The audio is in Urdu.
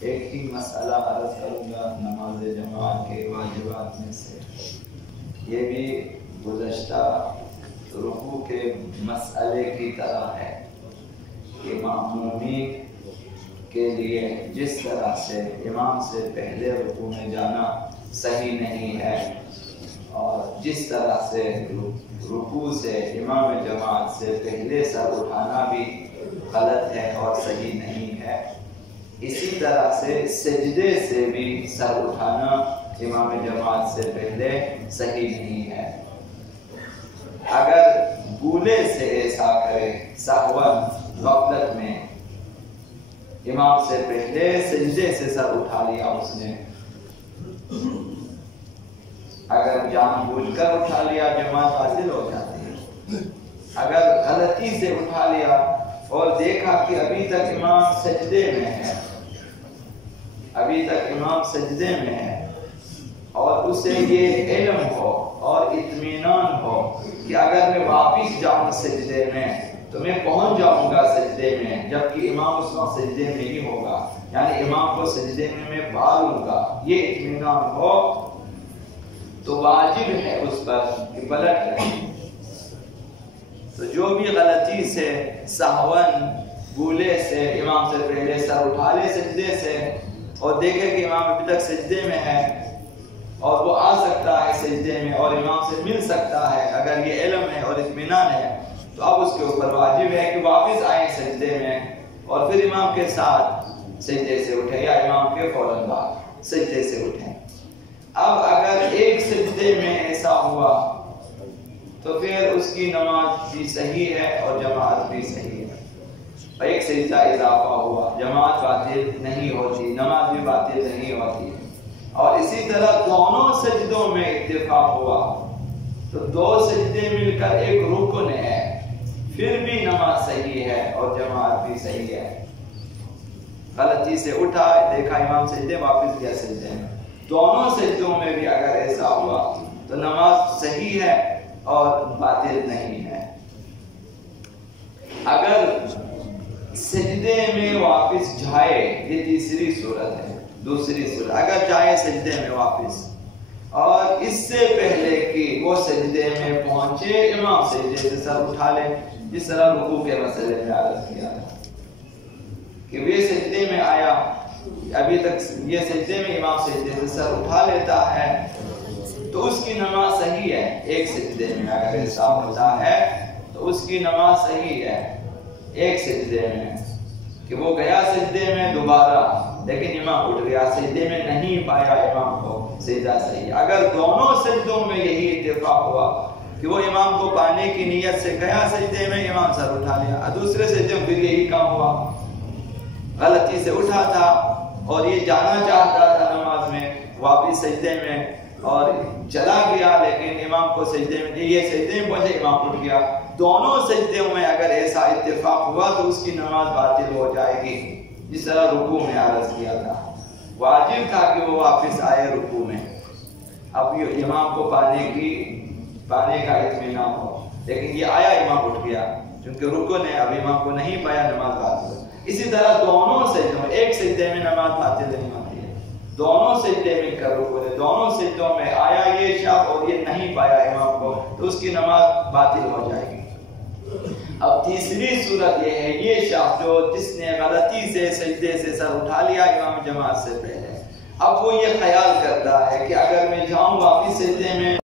ایک ہی مسئلہ عرض کروں گا نماز جماعت کے واجبات میں سے، یہ بھی گزشتہ رکوع کے مسئلے کی طرح ہے کہ مأمومین کے لیے جس طرح سے امام سے پہلے رکوع میں جانا صحیح نہیں ہے اور جس طرح سے رکوع سے امام جماعت سے پہلے سر اٹھانا بھی غلط ہے اور صحیح نہیں ہے، اسی طرح سے سجدے سے بھی سر اٹھانا امام جماعت سے پہلے صحیح نہیں ہے۔ اگر بھولے سے ایسا کرے سہواً غفلت میں امام سے پہلے سجدے سے سر اٹھا لیا اس نے، اگر جان بوجھ کر اٹھا لیا جماعت حاصل ہو جاتی ہے، اگر غلطی سے اٹھا لیا اور دیکھا کہ ابھی تک امام سجدے میں ہے، ابھی تک امام سجدے میں ہے اور اسے یہ علم ہو اور اطمینان ہو کہ اگر میں واپس جاؤں سجدے میں تو میں پہنچ جاؤں گا سجدے میں، جبکہ امام اس وقت سجدے میں ہی ہوگا، یعنی امام کو سجدے میں پا لوں گا، یہ اطمینان ہو تو واجب ہے اس پر کہ پلٹ جائے۔ تو جو بھی غلطی سے سہواً بھولے سے امام سے پہلے سر اٹھا لے سجدے سے اور دیکھے کہ امام ابھی تک سجدے میں ہے اور وہ آ سکتا ہے سجدے میں اور امام سے مل سکتا ہے، اگر یہ علم ہے اور اطمینان ہے تو اب اس کے اوپر واجب ہے کہ واپس آئیں سجدے میں اور پھر امام کے ساتھ سجدے سے اٹھے یا امام کے فوراً بعد سجدے سے اٹھیں۔ اب اگر ایک سجدے میں ایسا ہوا تو پھر اس کی نماز بھی صحیح ہے اور جماعت بھی صحیح ہے، اور ایک سجدہ اضافہ ہوا، جماعت باطل نہیں ہوتی، نماز بھی باطل نہیں ہوتی، اور اسی طرح دونوں سجدوں میں اتفاق ہوا تو دو سجدے مل کر ایک رکن ہے، پھر بھی نماز صحیح ہے اور جماعت بھی صحیح ہے۔ غلطی سے اٹھا، دیکھا امام سجدے، واپس گیا سجدے میں، دونوں سجدوں میں بھی اگر ایسا ہوا تو نماز صحیح ہے اور باطل نہیں ہے۔ اگر سجدے میں واپس جائے، یہ تیسری صورت ہے، دوسری صورت، اگر جائے سجدے میں واپس اور اس سے پہلے کہ وہ سجدے میں پہنچے امام سجدے سے سر اٹھا لے، جس طرح رکوع کے مسئلے میں عرض کیا تھا کہ وہ سجدے میں آیا، ابھی تک یہ سجدے میں امام سجدے سے سر اٹھا لیتا ہے تو اس کی نماز صحیح ہے۔ ایک سجدے میں اگر ایسا ہوتا ہے تو اس کی نماز صحیح ہے، ایک سجدے میں کہ وہ گیا سجدے میں دوبارہ لیکن امام اٹھ گیا، سجدے میں نہیں پایا امام کو، سجدہ صحیح۔ اگر دونوں سجدوں میں یہی اتفاق ہوا کہ وہ امام کو پانے کی نیت سے گیا سجدے میں، امام سر اٹھا لیا، دوسرے سجدے میں پھر یہی کام ہوا، غلطی سے اٹھا تھا اور یہ جانا چاہتا تھا نماز میں واپس سجدے میں اور چلا گیا، لیکن امام کو سجدے میں یہ سجدے میں پہنچے، امام اٹھ گیا، دونوں سجدوں میں اگر ایسا اتفاق ہوا تو اس کی نماز باطل ہو جائے گی، جس طرح رکوع میں عرض کیا تھا۔ واجب تھا کہ وہ واپس آئے رکوع میں، اب یہ امام کو پانے کا اطمینان ہو، لیکن یہ آیا امام اٹھ گیا کیونکہ رکن ہے، اب امام کو نہیں پایا، نماز باطل ہو۔ اسی طرح دونوں سجدوں میں، ایک سجدے میں نماز باطل نہیں ہوتی ہے، دونوں سجدے مل کر رکن ہے، دونوں سجدوں میں آیا یہ شخص اور یہ نہیں پایا امام کو تو اس کی نماز باطل ہو جائے گی۔ اب تیسری صورت یہ ہے، یہ شخص جس نے غلطی سے سجدے سے سر اٹھا لیا امام جماعت سے پہلے، اب وہ یہ خیال کرتا ہے کہ اگر میں جاؤں واپس سجدے میں